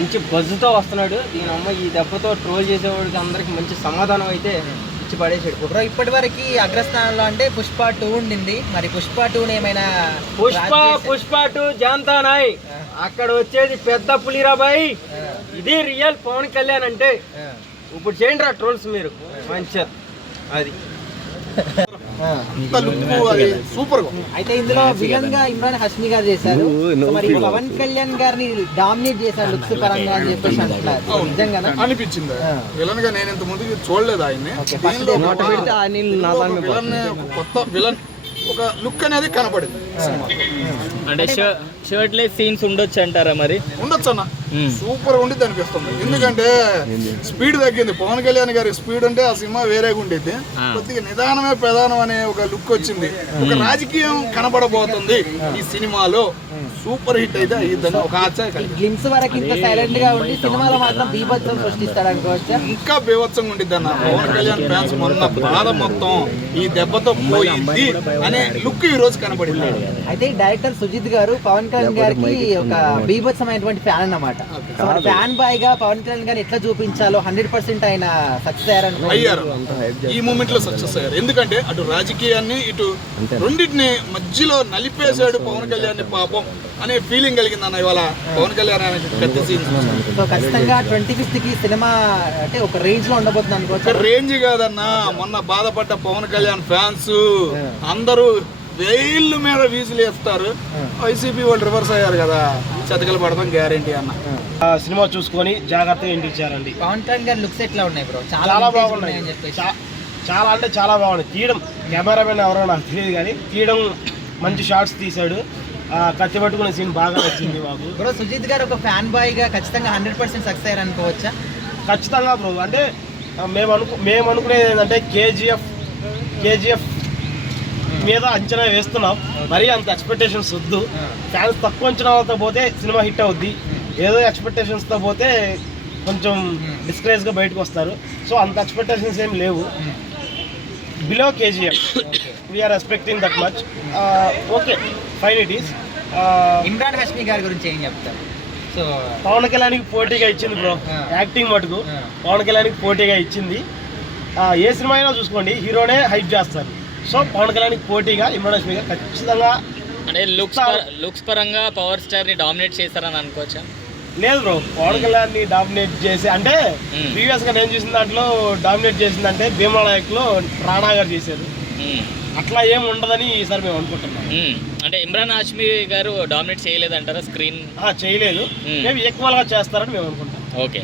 మంచి బజ్జుతో వస్తున్నాడు. దీని అమ్మ ఈ దెబ్బతో ట్రోల్ చేసేవాడికి అందరికి మంచి సమాధానం అయితే ఇచ్చి పడేసాడు. బ్రో ఇప్పటి వరకు అగ్రస్థానంలో అంటే పుష్ప 2 ఉండింది, మరి పుష్ప 2 ఏమైనా పుష్ప 2 జాంతానాయ్ అక్కడ వచ్చేది పెద్ద పులిరాబాయ్. ఇది రియల్ పవన్ కళ్యాణ్ అంటే. ఇప్పుడు చేయండి రా ట్రోల్స్ మీరు మంచి అది సూపర్. అయితే ఇందులో విలన్ గా ఇమ్రాన్ హష్మి గారు చేశారు. మరి పవన్ కళ్యాణ్ గారిని డామినేట్ చేశారు లుక్స్ పరంగా అని చెప్పేసి అంటున్నారు. నిజంగా అనిపించింది విలన్ గా. నేను ఇంత ముందుకు చూడలేదు ఆయన్ని. కొత్త విలన్ ఒక లుక్ అనేది కనపడింది. అంటే షర్ట్లెస్ సీన్స్ ఉండొచ్చు అంటారా? మరి ఉండొచ్చు అన్న, సూపర్ ఉండిద్ది అనిపిస్తుంది. ఎందుకంటే స్పీడ్ తగ్గింది. పవన్ కళ్యాణ్ గారి స్పీడ్ అంటే ఆ సినిమా వేరేగా ఉండేది. కొద్దిగా నిదానమే ప్రధానం అనే ఒక లుక్ వచ్చింది. ఒక రాజకీయం కనబడబోతుంది ఈ సినిమాలో. సూపర్ హిట్ అయితే ఇద్దని ఒక ఆశ. గ్లిమ్స్ వరకు ఇంత సైలెంట్ గా ఉండి సినిమాలో మాత్రం బీభత్సం సృష్టిస్తాడు అనుకోవచ్చు. ఇంకా బీభత్సంగా ఉండిద్ది అన్న. పవన్ కళ్యాణ్ ఫ్యాన్స్ మొన్న బాధ మొత్తం ఈ దెబ్బతో పోయింది అనే లుక్ ఈ రోజు కనబడింది. అయితే డైరెక్టర్ సుజిత్ గారు పవన్ కళ్యాణ్ గారికి ఒక బీభత్సమైనటువంటి ఫ్యాన్ అన్నమాట. ఫ్యాన్ బాయ్ గా పవన్ కళ్యాణ్ గారిని ఎట్లా చూపించాలో 100% ఆయన సక్సెస్ అయ్యారు. ఈ మూమెంట్ లో సక్సెస్ అయ్యారు. ఎందుకంటే అటు రాజకీయాన్ని ఇటు రెండింటిని మధ్యలో నలిపేశాడు పవన్ కళ్యాణ్ పాపం అనే ఫీలింగ్ కలిగింది అన్న ఇవాళ పవన్ కళ్యాణ్ అనే పెద్ద సీన్. సో ఖచ్చితంగా 25th కి సినిమా అంటే ఒక రేంజ్ లో ఉండబోతుంది అనుకోవచ్చు. రేంజ్ కాదన్నా, మొన్న బాధపడ్డ పవన్ కళ్యాణ్ ఫ్యాన్స్ అందరూ వేళ్ళ మీద వీసులు వేస్తారు. వైసీపీ వాళ్ళు రివర్స్ అయ్యారు కదా, చతికలు పడతాం గ్యారెంటీ అన్న. సినిమా చూసుకొని జాగ్రత్తగా ఇంటికి ఇచ్చారండి. పవన్ కళ్యాణ్ గారి లుక్స్ ఎట్లా ఉన్నాయి బ్రో? చాలా బాగున్నాయి అని చెప్పి చాలా అంటే చాలా బాగున్నాయి. తీయడం కెమెరామెన్ ఎవరో నాకు తెలియదు కానీ తీయడం మంచి షార్ట్స్ తీశాడు. కత్తి పట్టుకునే సీన్ బాగా నచ్చింది మాకు. బ్రో సుజిత్ గారు ఒక ఫ్యాన్ బాయ్ గా ఖచ్చితంగా 100% సక్సెస్ అయ్యారు అనుకోవచ్చా? ఖచ్చితంగా బ్రో. అంటే మేము అనుకునేది ఏంటంటే కేజీఎఫ్ మీద అంచనా వేస్తున్నాం. మరీ అంత ఎక్స్పెక్టేషన్స్ వద్దు. ఫ్యాన్స్ తక్కువ అంచనాలతో పోతే సినిమా హిట్ అవుద్ది. ఏదో ఎక్స్పెక్టేషన్స్తో పోతే కొంచెం డిస్కరేజ్గా బయటకు వస్తారు. సో అంత ఎక్స్పెక్టేషన్స్ ఏం లేవు. Below KGF we're expecting that much. Okay fine it is. Imran Hashmi గారి గురించి ఏం చెప్తారు? సో పవన్ కళ్యాణ్కి పోటీగా ఇచ్చింది బ్రో. యాక్టింగ్ మటుకు పవన్ కళ్యాణ్కి పోటీగా ఇచ్చింది. ఏ సినిమా అయినా చూసుకోండి హీరోనే హైప్ చేస్తారు. సో పవన్ కళ్యాణ్కి పోటీగా ఇమ్రాన్ హష్మి గారు ఖచ్చితంగా. అంటే లుక్స్ పరంగా పవర్ స్టార్ని డామినేట్ చేస్తారని అనుకోవచ్చా? లేదు బ్రో, పవన్ కళ్యాణ్ని డామినేట్ చేసి అంటే ప్రీవియస్గా నేను చూసిన దాంట్లో డామినేట్ చేసిందంటే భీమా నాయక్లో రాణా గారు చేశారు. అట్లా ఏం ఉండదని ఈసారి మేము అనుకుంటున్నాం. అంటే ఇమ్రాన్ హాష్మి గారు డామినేట్ చేయలేదంటారా స్క్రీన్? చేయలేదు. మేము ఈక్వల్గా చేస్తారని మేము అనుకుంటాం. ఓకే.